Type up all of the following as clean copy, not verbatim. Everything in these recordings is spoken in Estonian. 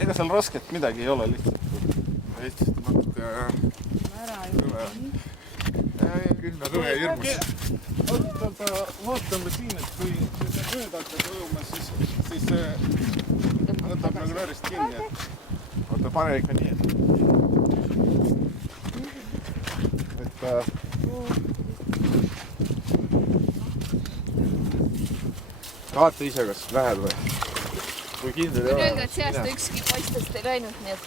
ega seal rasket midagi ei ole, lihtsalt natuke külme hirmus. Vaatame siin, et kui see vööd hakkab õjuma, siis võtab nagu nöörist kinni. Oota, pane ikka nii, et vaata ise, kas lähed või? Kui kindel ei ole. Võin öelda, et seast ükski paistest ei läinud, nii et...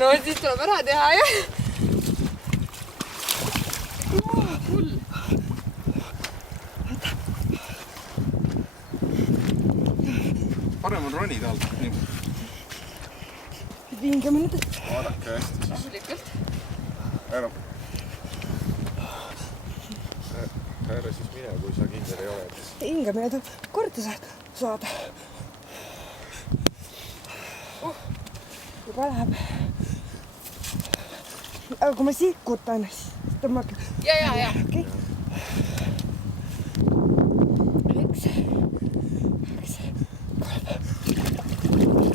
No siis tuleb ära teha, jah? Hull. Parem on ronida alt. Hingame nüüd. Vaadake hästi siis. Rahulikult. Ära siis mine, kui sa kindel ei ole. Hingame nüüd korda saada. Juba läheb. Aga kui ma sikutan, siis tõmmake. Ja. Okay. Üks, 2, 3.